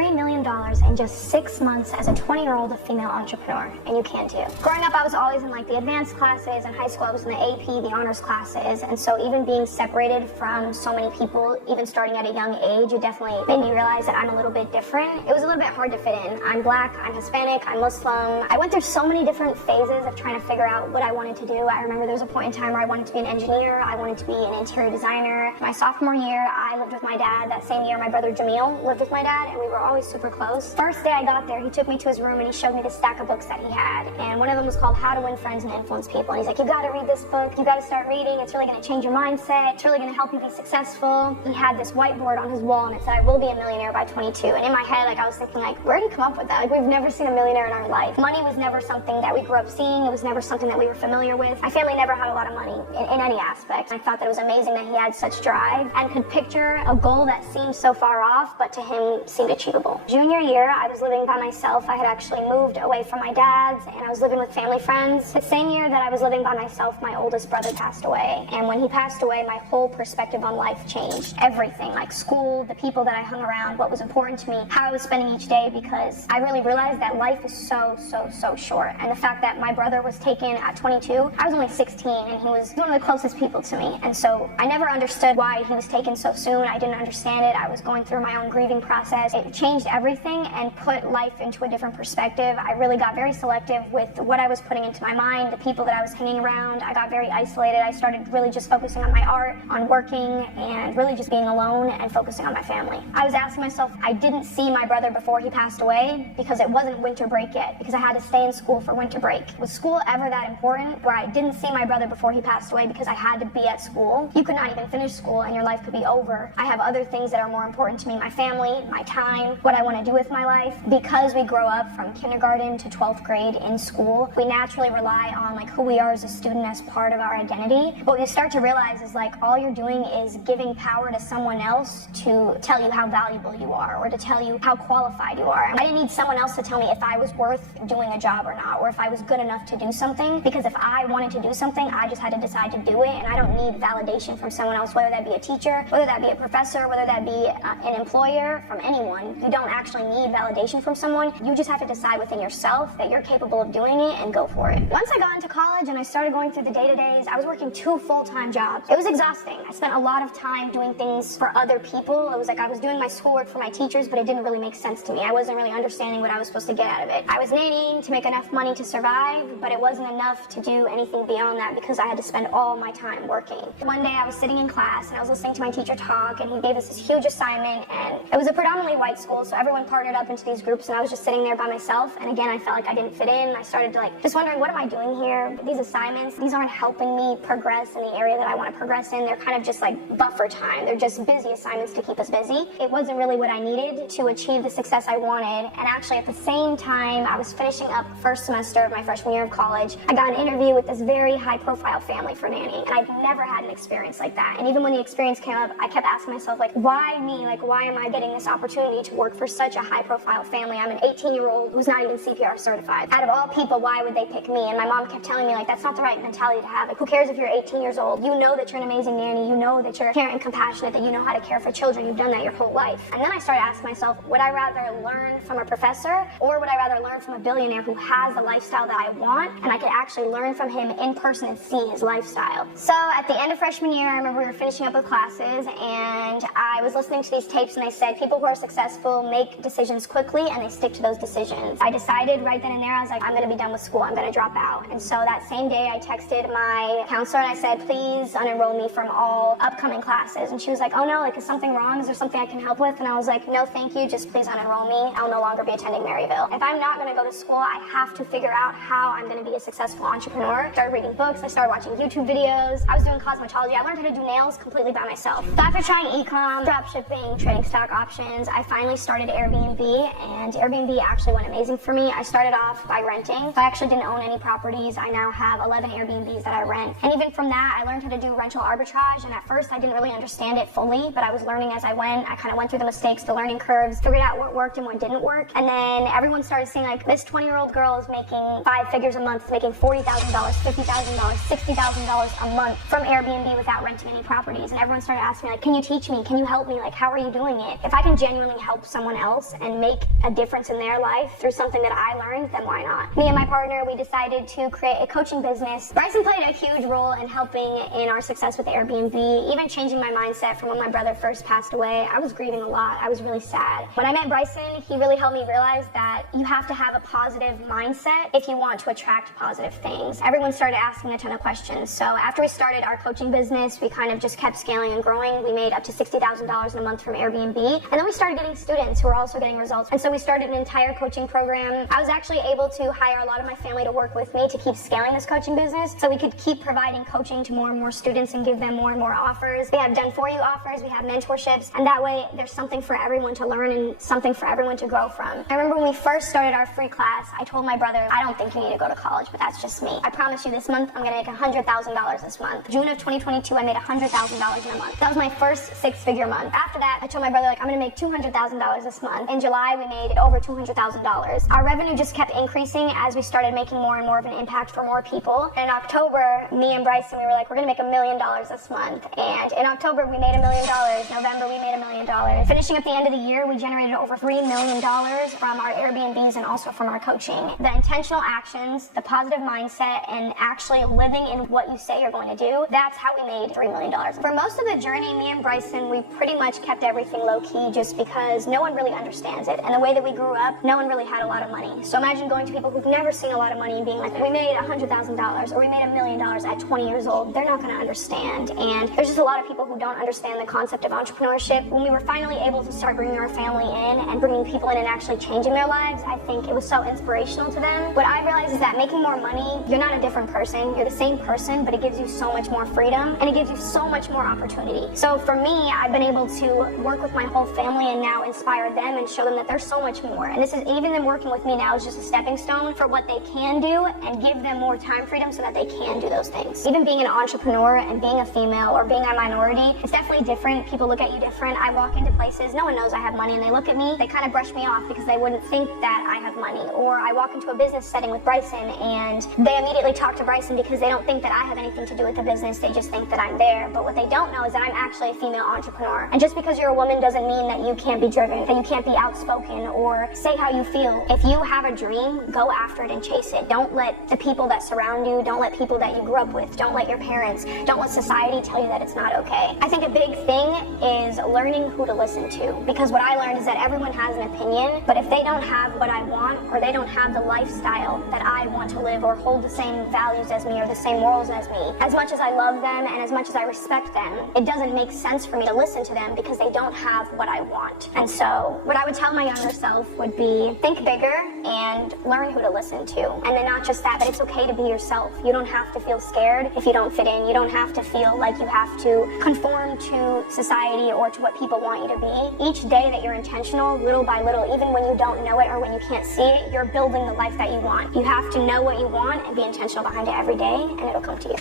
$3 million in just 6 months as a 20-year-old female entrepreneur, and you can too. Growing up, I was always in like the advanced classes. In high school, I was in the AP, the honors classes, and so even being separated from so many people, even starting at a young age, it definitely made me realize that I'm a little bit different. It was a little bit hard to fit in. I'm Black, I'm Hispanic, I'm Muslim. I went through so many different phases of trying to figure out what I wanted to do. I remember there was a point in time where I wanted to be an engineer, I wanted to be an interior designer. My sophomore year, I lived with my dad. That same year, my brother Jamil lived with my dad, and we were always super close. First day I got there, he took me to his room and he showed me the stack of books that he had, and one of them was called How to Win Friends and Influence People. And he's like, you gotta read this book, you gotta start reading, it's really gonna change your mindset, it's really gonna help you be successful. He had this whiteboard on his wall and it said, I will be a millionaire by 22. And in my head, like, I was thinking, like, where did he come up with that? Like, we've never seen a millionaire in our life. Money was never something that we grew up seeing, it was never something that we were familiar with. My family never had a lot of money in any aspect. I thought that it was amazing that he had such drive and could picture a goal that seemed so far off, but to him seemed achievable. Junior year, I was living by myself. I had actually moved away from my dad's and I was living with family friends. The same year that I was living by myself, my oldest brother passed away. And when he passed away, my whole perspective on life changed. Everything, like school, the people that I hung around, what was important to me, how I was spending each day, because I really realized that life is so short. And the fact that my brother was taken at 22, I was only 16 and he was one of the closest people to me. And so I never understood why he was taken so soon. I didn't understand it. I was going through my own grieving process. It changed everything and put life into a different perspective. I really got very selective with what I was putting into my mind, the people that I was hanging around. I got very isolated. I started really just focusing on my art, on working, and really just being alone and focusing on my family. I was asking myself, I didn't see my brother before he passed away because it wasn't winter break yet, because I had to stay in school for winter break. Was school ever that important where I didn't see my brother before he passed away because I had to be at school? You could not even finish school and your life could be over. I have other things that are more important to me, my family, my time, what I want to do with my life. Because we grow up from kindergarten to 12th grade in school, we naturally rely on like who we are as a student as part of our identity. But what you start to realize is like all you're doing is giving power to someone else to tell you how valuable you are or to tell you how qualified you are. I didn't need someone else to tell me if I was worth doing a job or not, or if I was good enough to do something, because if I wanted to do something, I just had to decide to do it, and I don't need validation from someone else, whether that be a teacher, whether that be a professor, whether that be an employer, from anyone. You don't actually need validation from someone. You just have to decide within yourself that you're capable of doing it and go for it. Once I got into college and I started going through the day-to-days, I was working 2 full-time jobs. It was exhausting. I spent a lot of time doing things for other people. It was like I was doing my schoolwork for my teachers, but it didn't really make sense to me. I wasn't really understanding what I was supposed to get out of it. I was nannying to make enough money to survive, but it wasn't enough to do anything beyond that because I had to spend all my time working. One day I was sitting in class and I was listening to my teacher talk, and he gave us this huge assignment, and it was a predominantly white school, so everyone partnered up into these groups and I was just sitting there by myself, and again I felt like I didn't fit in. I started to just wondering, what am I doing here? These assignments, these aren't helping me progress in the area that I want to progress in. They're kind of just like buffer time. They're just busy assignments to keep us busy. It wasn't really what I needed to achieve the success I wanted, and actually at the same time I was finishing up first semester of my freshman year of college, I got an interview with this very high profile family for nannying, and I'd never had an experience like that. And even when the experience came up, I kept asking myself, like, why me? Like, why am I getting this opportunity to work for such a high profile family? I'm an 18-year-old who's not even CPR certified. Out of all people, why would they pick me? And my mom kept telling me, like, that's not the right mentality to have. Like, who cares if you're 18 years old? You know that you're an amazing nanny. You know that you're caring and compassionate, that you know how to care for children. You've done that your whole life. And then I started asking myself, would I rather learn from a professor, or would I rather learn from a billionaire who has the lifestyle that I want, and I could actually learn from him in person and see his lifestyle? So at the end of freshman year, I remember we were finishing up with classes, and I was listening to these tapes, and they said people who are successful make decisions quickly and they stick to those decisions. I decided right then and there, I was like, I'm going to be done with school. I'm going to drop out. And so that same day, I texted my counselor and I said, please unenroll me from all upcoming classes. And she was like, oh no, like, is something wrong? Is there something I can help with? And I was like, no, thank you. Just please unenroll me. I'll no longer be attending Maryville. If I'm not going to go to school, I have to figure out how I'm going to be a successful entrepreneur. I started reading books. I started watching YouTube videos. I was doing cosmetology. I learned how to do nails completely by myself. So after trying e-com, drop shipping, trading stock options, I finally started Airbnb, and Airbnb actually went amazing for me. I started off by renting. So I actually didn't own any properties. I now have 11 Airbnbs that I rent. And even from that, I learned how to do rental arbitrage, and at first I didn't really understand it fully, but I was learning as I went. I kind of went through the mistakes, the learning curves, figured out what worked and what didn't work. And then everyone started saying, like, this 20-year-old girl is making 5 figures a month, making $40,000, $50,000, $60,000 a month from Airbnb without renting any properties. And everyone started asking me, like, can you teach me? Can you help me? Like, how are you doing it? If I can genuinely help someone else else and make a difference in their life through something that I learned, then why not? Me and my partner, we decided to create a coaching business. Bryson played a huge role in helping in our success with Airbnb, even changing my mindset from when my brother first passed away. I was grieving a lot. I was really sad. When I met Bryson, he really helped me realize that you have to have a positive mindset if you want to attract positive things. Everyone started asking a ton of questions. So after we started our coaching business, we kind of just kept scaling and growing. We made up to $60,000 in a month from Airbnb. And then we started getting students who were also getting results. And so we started an entire coaching program. I was actually able to hire a lot of my family to work with me to keep scaling this coaching business so we could keep providing coaching to more and more students and give them more and more offers. We have done for you offers, we have mentorships, and that way there's something for everyone to learn and something for everyone to grow from. I remember when we first started our free class, I told my brother, I don't think you need to go to college, but that's just me. I promise you this month, I'm gonna make $100,000 this month. June of 2022, I made $100,000 in a month. That was my first six-figure month. After that, I told my brother, I'm gonna make $200,000 this month. In July, we made over $200,000. Our revenue just kept increasing as we started making more and more of an impact for more people. And in October, me and Bryson, we were like, we're gonna make $1 million this month. And in October, we made $1 million. November, we made $1 million. Finishing up the end of the year, we generated over $3 million from our Airbnbs and also from our coaching. The intentional actions, the positive mindset, and actually living in what you say you're going to do, that's how we made $3 million. For most of the journey, me and Bryson, we pretty much kept everything low-key just because no one really understands it. And the way that we grew up, no one really had a lot of money. So imagine going to people who've never seen a lot of money and being like, we made $100,000 or we made $1 million at 20 years old. They're not going to understand. And there's just a lot of people who don't understand the concept of entrepreneurship. When we were finally able to start bringing our family in and bringing people in and actually changing their lives, I think it was so inspirational to them. What I realized is that making more money, you're not a different person. You're the same person, but it gives you so much more freedom and it gives you so much more opportunity. So for me, I've been able to work with my whole family and now inspire them and show them that there's so much more. And this is, even them working with me now is just a stepping stone for what they can do and give them more time freedom so that they can do those things. Even being an entrepreneur and being a female or being a minority, it's definitely different. People look at you different. I walk into places, no one knows I have money, and they look at me, they kind of brush me off because they wouldn't think that I have money. Or I walk into a business setting with Bryson and they immediately talk to Bryson because they don't think that I have anything to do with the business, they just think that I'm there. But what they don't know is that I'm actually a female entrepreneur. And just because you're a woman doesn't mean that you can't be driven, that you can't be outspoken or say how you feel. If you have a dream, go after it and chase it. Don't let the people that surround you, don't let people that you grew up with, don't let your parents, don't let society tell you that it's not okay. I think a big thing is learning who to listen to, because what I learned is that everyone has an opinion, but if they don't have what I want or they don't have the lifestyle that I want to live or hold the same values as me or the same morals as me, as much as I love them and as much as I respect them, it doesn't make sense for me to listen to them because they don't have what I want. And so what I would tell my younger self would be think bigger and learn who to listen to. And then not just that, but it's okay to be yourself. You don't have to feel scared if you don't fit in. You don't have to feel like you have to conform to society or to what people want you to be. Each day that you're intentional, little by little, even when you don't know it or when you can't see it, you're building the life that you want. You have to know what you want and be intentional behind it every day, and it'll come to you.